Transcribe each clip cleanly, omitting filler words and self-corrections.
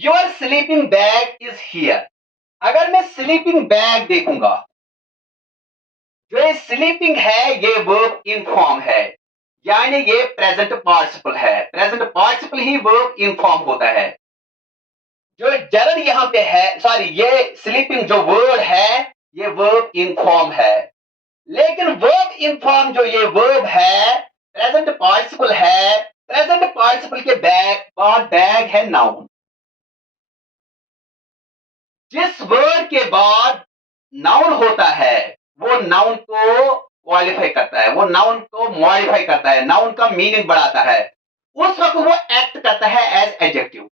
Your sleeping bag is here. अगर मैं sleeping bag देखूंगा, जो ये स्लीपिंग है ये वर्ब इन फॉर्म है, यानी ये प्रेजेंट पार्टिसिपल है। Present participle he verb in form होता है। जो जरन यहाँ पे है, सॉरी, ये स्लीपिंग जो वर्ड है ये वर्ब इन फॉर्म है। लेकिन वर्ब इन फॉर्म जो ये वर्ब है प्रेजेंट पार्टिसिपल है। प्रेजेंट पार्टिसिपल के बाद बैग है नाउन। जिस वर्ड के बाद नाउन होता है वो नाउन को क्वालिफाई करता है, वो नाउन को मॉडिफाई करता है, नाउन का मीनिंग बढ़ाता है। उस वक्त वो एक्ट करता है एज एडजेक्टिव।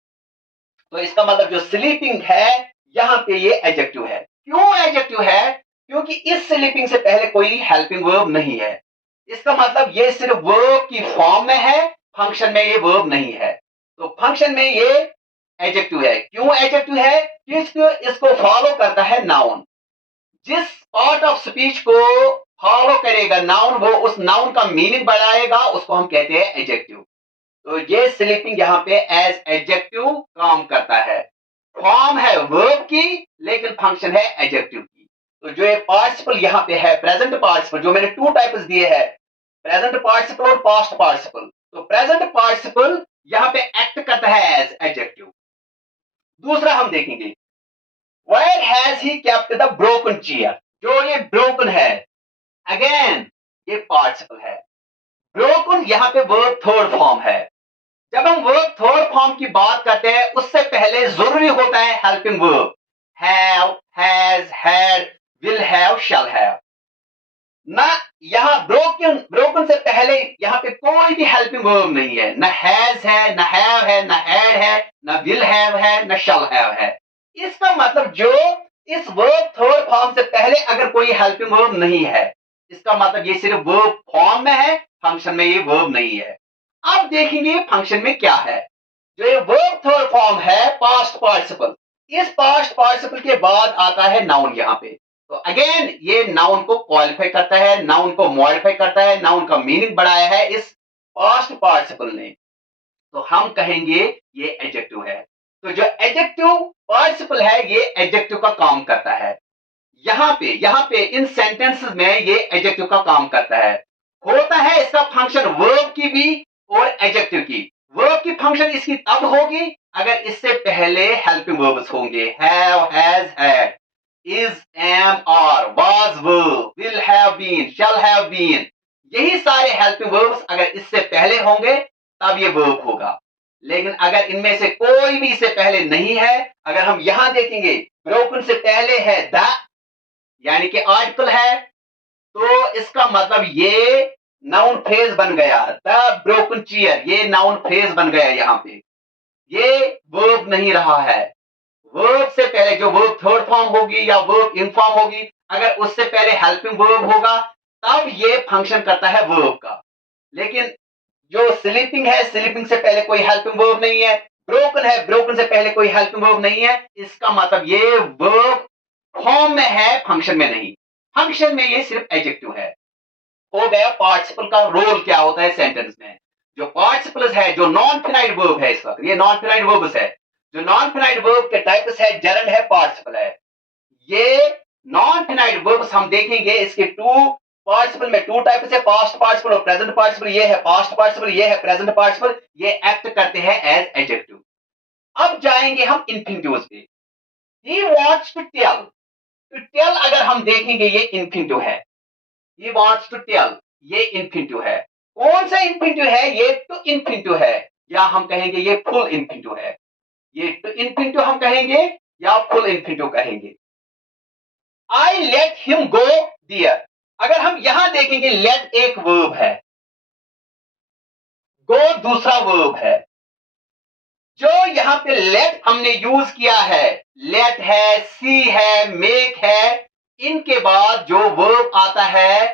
तो इसका मतलब जो स्लीपिंग है यहाँ पे ये एडजेक्टिव है। क्यों एडजेक्टिव है? क्योंकि इस स्लीपिंग से पहले कोई हेल्पिंग वर्ब नहीं है। इसका मतलब ये सिर्फ वर्ब की फॉर्म में है, फंक्शन में ये वर्ब नहीं है। तो फंक्शन में ये एडजेक्टिव है। क्यों एडजेक्टिव है? क्योंकि इसको फॉलो करता है नाउन। जिस पार्ट ऑफ स्पीच को फॉलो करेगा नाउन, वो उस नाउन का मीनिंग बढ़ाएगा, उसको हम कहते हैं एडजेक्टिव। तो ये स्लीपिंग यहाँ पे एज एडजेक्टिव काम करता है। फॉर्म है वर्ब की लेकिन फंक्शन है एडजेक्टिव की। तो जो ये पार्टिसिपल यहाँ पे है प्रेजेंट पार्टिसिपल, जो मैंने टू टाइप्स दिए हैं, प्रेजेंट पार्टिसिपल और पास्ट पार्टिसिपल। तो प्रेजेंट पार्टिसिपल यहाँ पे एक्ट करता है एज एडजेक्टिव। दूसरा हम देखेंगे, where has he kept the broken chair. जो ये ब्रोकन है, अगेन ये पार्टिसिपल है। ब्रोकन यहाँ पे वर्ब थर्ड फॉर्म है। जब हम वर्ब थर्ड फॉर्म की बात करते हैं उससे पहले जरूरी होता है helping verb. Have, has, had, will have, shall have. ना यहाँ ब्रोकन ब्रोकन से पहले यहाँ पे कोई भी हेल्पिंग वर्ब नहीं है। ना हैज है, ना हैव है, ना हैड है, ना विल हैव है, ना शैल हैव है। इसका मतलब जो इस वर्ब थर्ड फॉर्म से पहले अगर कोई हेल्पिंग वर्ब नहीं है, इसका मतलब ये सिर्फ वर्ब फॉर्म में है, फंक्शन में ये वर्ब नहीं है। अब देखेंगे फंक्शन में क्या है। जो ये वर्ब थर्ड फॉर्म है पास्ट पार्टिसिपल, इस पास्ट पार्टिसिपल के बाद आता है नाउन यहाँ पे। तो अगेन ये नाउन को क्वालिफाई करता है, नाउन को मॉडिफाई करता है, नाउन का मीनिंग बढ़ाया है इस पास्ट पार्टिसिपल ने। तो हम कहेंगे ये एडजेक्टिव है। तो जो एडजेक्टिव पार्टिसिपल है ये एडजेक्टिव का काम करता है। यहाँ पे इन सेंटेंसेस में ये एडजेक्टिव का काम करता है। होता है इसका फंक्शन वर्ब की भी और एडजेक्टिव की। वर्ब की फंक्शन इसकी तब होगी अगर इससे पहले हेल्पिंग वर्ब्स होंगे। Have, has, had, is, am, are, was, were, will have been, shall have been। यही सारे हेल्पिंग वर्ब्स अगर इससे पहले होंगे तब ये वर्ब होगा। लेकिन अगर इनमें से कोई भी इससे पहले नहीं है, अगर हम यहां देखेंगे ब्रोकन से पहले है द, यानी कि आर्टिकल है, तो इसका मतलब ये नाउन फ्रेज बन गया। द ब्रोकन चेयर, ये नाउन फ्रेज बन गया। यहाँ पे ये वर्ब नहीं रहा है। वर्ब से पहले जो वर्ब थर्ड फॉर्म होगी या वर्ब इन फॉर्म होगी, अगर उससे पहले हेल्पिंग वर्ब होगा तब ये फंक्शन करता है वर्ब का। लेकिन जो स्लीपिंग है, स्लीपिंग से पहले कोई हेल्पिंग वर्ब नहीं है। ब्रोकन है, ब्रोकन से पहले कोई हेल्पिंग वर्ब नहीं है। इसका मतलब ये वर्ब फॉर्म में है, फंक्शन में नहीं। फंक्शन में ये सिर्फ एडजेक्टिव है। हो गया पार्टिसिपल का रोल क्या होता है सेंटेंस में। जो पार्टिसिपल्स है, जो नॉन फिनाइट वर्ब है, इस वक्त ये नॉन फिनाइट वर्ब्स है। जो नॉन फिनाइट वर्ब के टाइप्स है, जरंड है, पार्टिसिपल है। ये नॉन फिनाइट वर्ब्स हम देखेंगे, इसके टू पार्टिसिपल में टू टाइप्स है, पास्ट पार्टिसिपल और प्रेजेंट पार्टिसिपल। ये है पास्ट पार्टिसिपल, ये है प्रेजेंट पार्टिसिपल। ये एक्ट करते हैं एज एडजेक्टिव। अब जाएंगे हम इंफिनिटिव्स पे। He wants to tell, to tell अगर हम देखेंगे ये इंफिनिटिव है। ही वांट्स टू टेल, ये इंफिनिटिव है। कौन सा इंफिनिटिव है? ये टू इंफिनिटिव है, या हम कहेंगे ये फुल इंफिनिटिव है। ये टू इंफिनिटिव हम कहेंगे या फुल इंफिनिटिव कहेंगे। I let him go dear. अगर हम यहां देखेंगे लेट एक वर्ब है, गो दूसरा वर्ब है। जो यहाँ पे लेट हमने यूज किया है, लेट है, सी है, मेक है, इनके बाद जो वर्ब आता है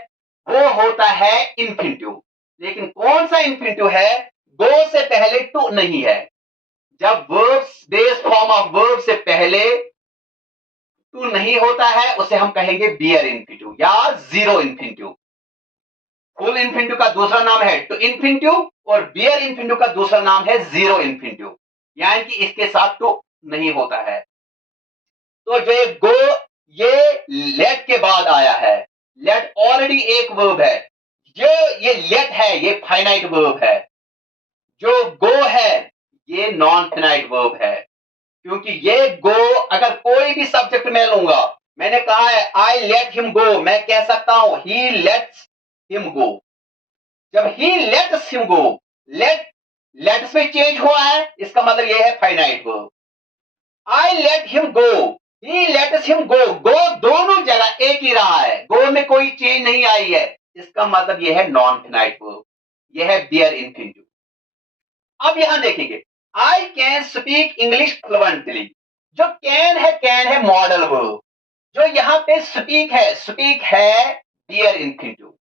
वो होता है इंफिनिटिव। लेकिन कौन सा इंफिनिटिव है? गो से पहले टू नहीं है। जब verb base form of verb से पहले टू नहीं होता है उसे हम कहेंगे बियर इंफिनिटिव या जीरो इंफिनिटिव। फुल इंफिनिटिव का दूसरा नाम है टू इंफिनिटिव और बियर इंफिनिटिव का दूसरा नाम है जीरो इंफिनिटिव। यानी कि इसके साथ टू नहीं होता है। तो जो ये गो, ये लेट के बाद आया है। लेट ऑलरेडी एक वर्ब है। जो ये लेट है ये फाइनाइट वर्ब है। जो गो है ये नॉन फाइनाइट वर्ब है। क्योंकि ये गो अगर कोई भी सब्जेक्ट में लूंगा, मैंने कहा है आई लेट हिम गो, मैं कह सकता हूं ही लेट्स हिम गो। जब he lets him go, lets में चेंज हुआ है, इसका मतलब यह है finite verb. I let him go, he lets him go, go दोनों जगह एक ही रहा है, गो में कोई चेंज नहीं आई है, इसका मतलब यह है नॉन फाइनाइट वर्ब, यह है बियर इन्फिनिटिव। अब यहां देखेंगे आई कैन स्पीक इंग्लिश फ्लुएंटली। जो कैन है मॉडल वर्ब। जो यहां पे स्पीक है बियर इन्फिनिटिव।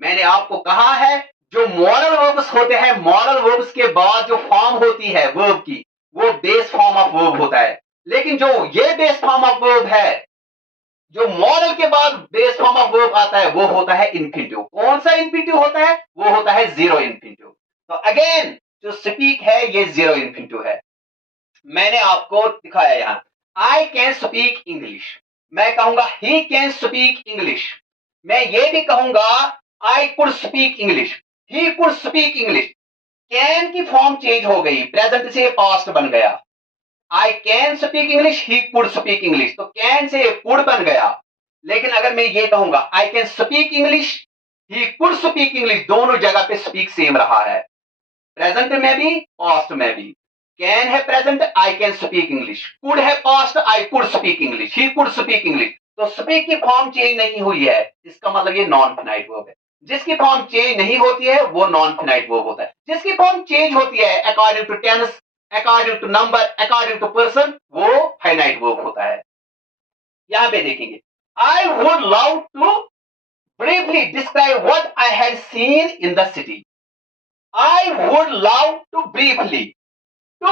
मैंने आपको कहा है जो मॉडल वर्ब्स होते हैं, मॉडल वर्ब्स के बाद जो फॉर्म होती है वर्ब की, वो बेस फॉर्म ऑफ वर्ब होता है। लेकिन जो ये बेस फॉर्म ऑफ वर्ब है, जो मॉडल के बाद बेस फॉर्म ऑफ वर्ब आता है, वो होता है इन्फिनिटिव। कौन सा इन्फिनिटिव होता है? वो होता है जीरो इन्फिनिटिव। तो अगेन जो स्पीक है ये जीरो इन्फिनिटिव है। मैंने आपको दिखाया यहां आई कैन स्पीक इंग्लिश, मैं कहूंगा ही कैन स्पीक इंग्लिश। मैं ये भी कहूंगा आई could speak English, he could speak English. Can की फॉर्म चेंज हो गई, प्रेजेंट से पास्ट बन गया। आई can speak English, he could speak English, तो कैन से कुड बन गया। लेकिन अगर मैं ये कहूंगा आई can speak English, he could speak English, दोनों जगह पे स्पीक सेम रहा है, प्रेजेंट में भी पास्ट में भी। कैन है present, I can speak English, could है past, I could speak English, he could speak English. तो स्पीक की फॉर्म चेंज नहीं हुई है, इसका मतलब ये नॉन फाइनाइट वर्ब है। जिसकी फॉर्म चेंज नहीं होती है वो नॉन फाइनाइट वर्ब होता है। जिसकी फॉर्म चेंज होती है according to tense, according to number, according to person, वो फाइनाइट वर्ब होता है। यहां पे देखेंगे I would love to briefly describe what I had seen in the city. I would love to briefly to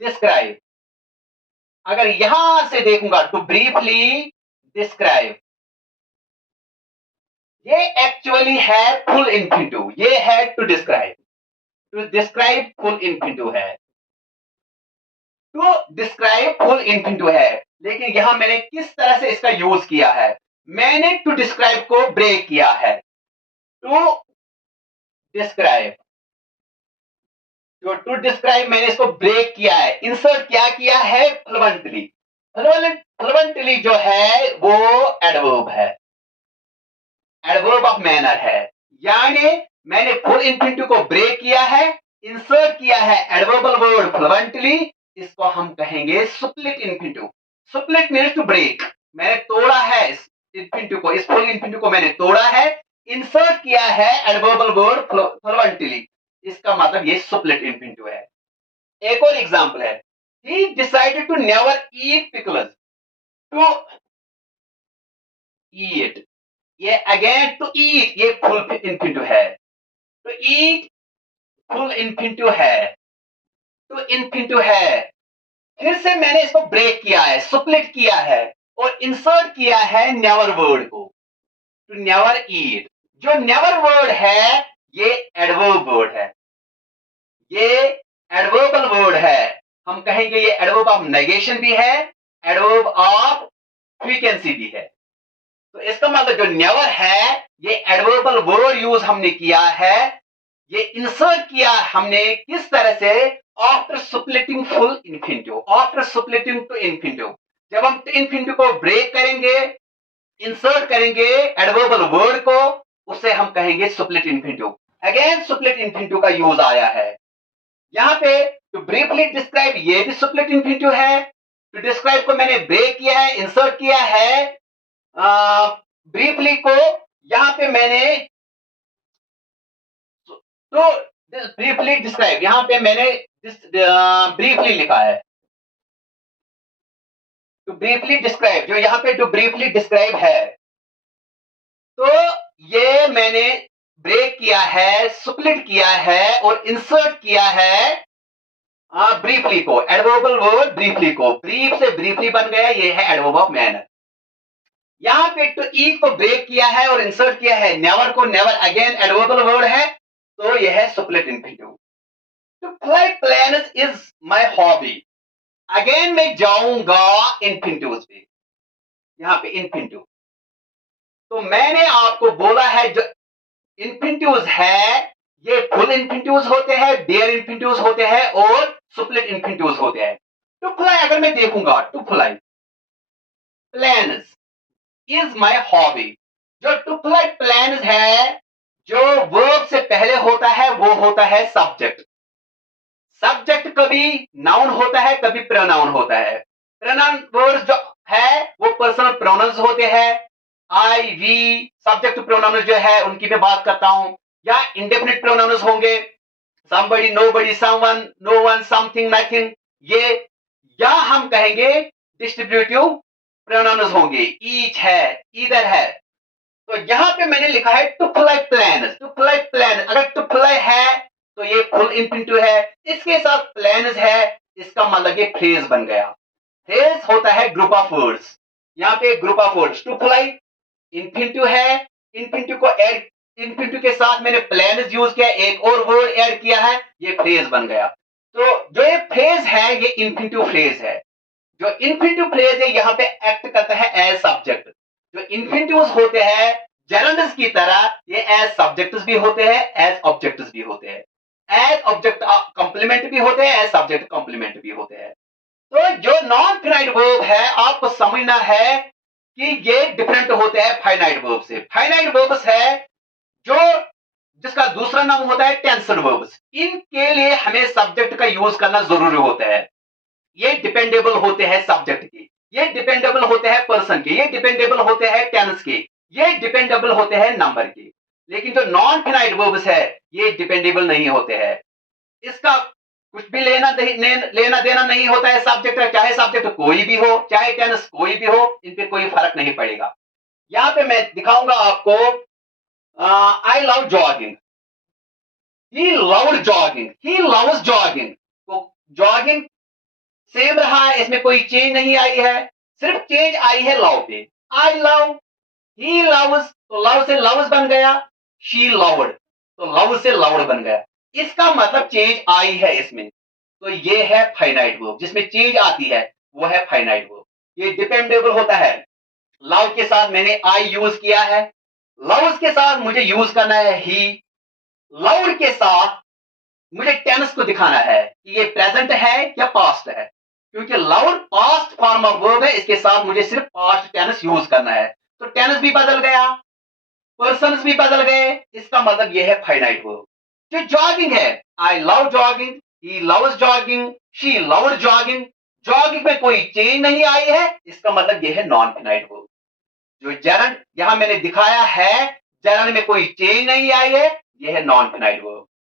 describe। अगर यहां से देखूंगा to briefly describe, ये एक्चुअली है फुल इन्फिनिटिव, ये है to describe। to describe full infinitive है, to describe full infinitive है। लेकिन यहां मैंने किस तरह से इसका यूज किया है, मैंने to describe को ब्रेक किया है। to describe, जो टू डिस्क्राइब मैंने इसको ब्रेक किया है, इंसर्ट क्या किया है फ्लुएंटली। फ्लुएंटली जो है वो एडवर्ब है, एडवर्ब ऑफ मैनर है। यानी मैंने फुल इन्फिनिटिव को ब्रेक किया है, इंसर्ट किया है एडवर्बल वर्ड फ्लुएंटली, इसको हम कहेंगे split infinitive. Split means to break, मैंने तोड़ा है इस इन्फिनिटिव को, इस फुल इन्फिनिटिव को मैंने तोड़ा है, इंसर्ट किया है एडवर्बल वर्ड फ्लुएंटली, इसका मतलब ये सुप्लिट इन्फिनिटिव है। एक और एग्जांपल है, he decided to never eat pickles, to eat, ये अगेन टू ईट, ये फुल इन्फिनिटिव है। टू ईट फुल इन्फिनिटिव है, टू इन्फिनिटिव है। फिर से मैंने इसको ब्रेक किया है, सुप्लिट किया है और इंसर्ट किया है नेवर वर्ड को, टू नेवर ईट। जो नेवर वर्ड है ये एडवर्ब वर्ड है, ये एडवर्बल वर्ड है। हम कहेंगे ये एडवर्ब ऑफ नेगेशन भी है, एडवर्ब ऑफ फ्रीक्वेंसी भी है। तो इसका मतलब जो नेवर है ये एडवर्बल वर्ड यूज हमने किया है, ये इंसर्ट किया हमने किस तरह से, after splitting full infinitive, after splitting to infinitive. जब हम इन्फिनिटिव को ब्रेक करेंगे, इंसर्ट करेंगे एडवर्बल वर्ड को, उसे हम कहेंगे split infinitive. Again split infinitive का यूज आया है यहां पे। टू ब्रीफली डिस्क्राइब ये भी सुप्लिट इन्फिनिटिव है। टू डिस्क्राइब को मैंने ब्रेक किया है, इंसर्ट किया है ब्रीफली को, यहां पे मैंने तो ब्रीफली डिस्क्राइब, यहां पे मैंने ब्रीफली लिखा है। टू ब्रीफली डिस्क्राइब, जो यहां पे टू ब्रीफली डिस्क्राइब है, तो ये मैंने ब्रेक किया है, सुप्लिट किया है और इंसर्ट किया है ब्रीफली को, एडवर्बल वर्ड ब्रीफली को, ब्रीफ से ब्रीफली बन गया, ये है एडवर्ब ऑफ मैनर। यहां पे टू ईट को ब्रेक किया है और इंसर्ट किया है नेवर को, नेवर अगेन एडवर्बल वर्ड है, तो यह है split infinitive. To fly planes is my hobby. Again मैं जाऊंगा इन्फिनिटिव्स पे, यहाँ पे इन्फिनिटिव। तो मैंने आपको बोला है जो इन्फिनिटिव्स है ये फुल इन्फिनिटिव्स होते हैं, बेयर इन्फिनिटिव्स होते हैं और सुप्लिट इन्फिनिटिव्स होते हैं। टू फ्लाई अगर मैं देखूंगा, to fly planes is my hobby. जो टू फ्लाई प्लेन्स है, जो वर्ब से पहले होता है वो होता है सब्जेक्ट। सब्जेक्ट कभी नाउन होता है, कभी प्रोनाउन होता है। प्रोनाउन वर्ड्स जो है वो पर्सनल प्रोनाउंस होते हैं। आई वी सब्जेक्ट प्रोनाउंस जो है उनकी मैं बात करता हूं, या इंडेफिनिट प्रोनाउंस होंगे, somebody, nobody, someone, no one, something, nothing। ये या हम कहेंगे डिस्ट्रीब्यूटिव प्रोनाउंस होंगे, ईच है, इधर है। तो यहां पे मैंने लिखा है to fly plan. To fly plan, अगर टू फ्लाई है तो ये फुल इंफिनिटिव है, इसके साथ प्लान्स है, इसका मतलब ये फ्रेज बन गया। फ्रेज होता है ग्रुप ऑफ वर्ड्स। यहाँ पे group of words, to fly infinitive है, इंफिनिटिव को ऐड, इंफिनिटिव के साथ मैंने प्लान्स यूज किया, एक और वर्ड ऐड किया है, ये फ्रेज बन गया। तो जो ये फ्रेज है ये इंफिनिटिव फ्रेज है। जो इंफिनिटिव फ्रेज है यहाँ पे एक्ट करता है एज सब्जेक्ट। जो इंफिनिटिव्स होते हैं जेरंड्स की तरह, ये एज सब्जेक्ट्स भी होते हैं, एज ऑब्जेक्ट्स भी होते हैं। एज ऑब्जेक्ट कंप्लीमेंट भी होते हैं, एज सब्जेक्ट कंप्लीमेंट भी होते हैं। तो जो नॉन फिनाइट वर्ब है आपको समझना है कि ये डिफरेंट होते हैं फाइनाइट वर्ब से। फाइनाइट वर्ब्स है जो जिसका दूसरा नाम होता है टेंस्ड वर्ब्स। इनके लिए हमें सब्जेक्ट का यूज करना जरूरी होता है। ये डिपेंडेबल होते हैं सब्जेक्ट के, ये डिपेंडेबल होते हैं पर्सन के, ये डिपेंडेबल होते हैं टेंस के, ये डिपेंडेबल होते हैं नंबर के। लेकिन जो नॉन फिनाइट वर्ब्स है ये डिपेंडेबल नहीं होते हैं। इसका कुछ भी लेना देना नहीं होता है सब्जेक्ट का, चाहे सब्जेक्ट कोई भी हो, चाहे टेंस कोई भी हो, इन पे कोई फर्क नहीं पड़ेगा। यहाँ पे मैं दिखाऊंगा आपको, I love jogging, he loved jogging, he loves jogging. तो जॉगिंग सेम रहा है, इसमें कोई चेंज नहीं आई है, सिर्फ चेंज आई है लव पे। आई लव, ही लव्स, तो लव से लव्स बन गया, शी लव्ड तो लव से लव्ड बन गया। इसका मतलब चेंज आई है इसमें। तो ये है फाइनाइट वर्ब, जिसमें चेंज आती है वो है फाइनाइट वर्ब। ये डिपेंडेबल होता है। लव के साथ मैंने आई यूज किया है, लव्स के साथ मुझे यूज करना है ही, लव्ड के साथ मुझे टेंस को दिखाना है कि ये प्रेजेंट है या पास्ट है, क्योंकि loved past form of verb है, इसके साथ मुझे सिर्फ पास्ट टेंस यूज करना है। तो टेंस भी बदल गया, पर्सन्स भी बदल गए, इसका मतलब ये है फाइनाइट वर्ब। जो जॉगिंग है, I love jogging, he loves jogging, she loved jogging, jogging में कोई चेंज नहीं आई है, इसका मतलब ये है नॉन फिनाइट वर्ब। जो जरंड यहां मैंने दिखाया है, जरंड में कोई चेंज नहीं आई है, ये है नॉन फिनाइट वर्ब।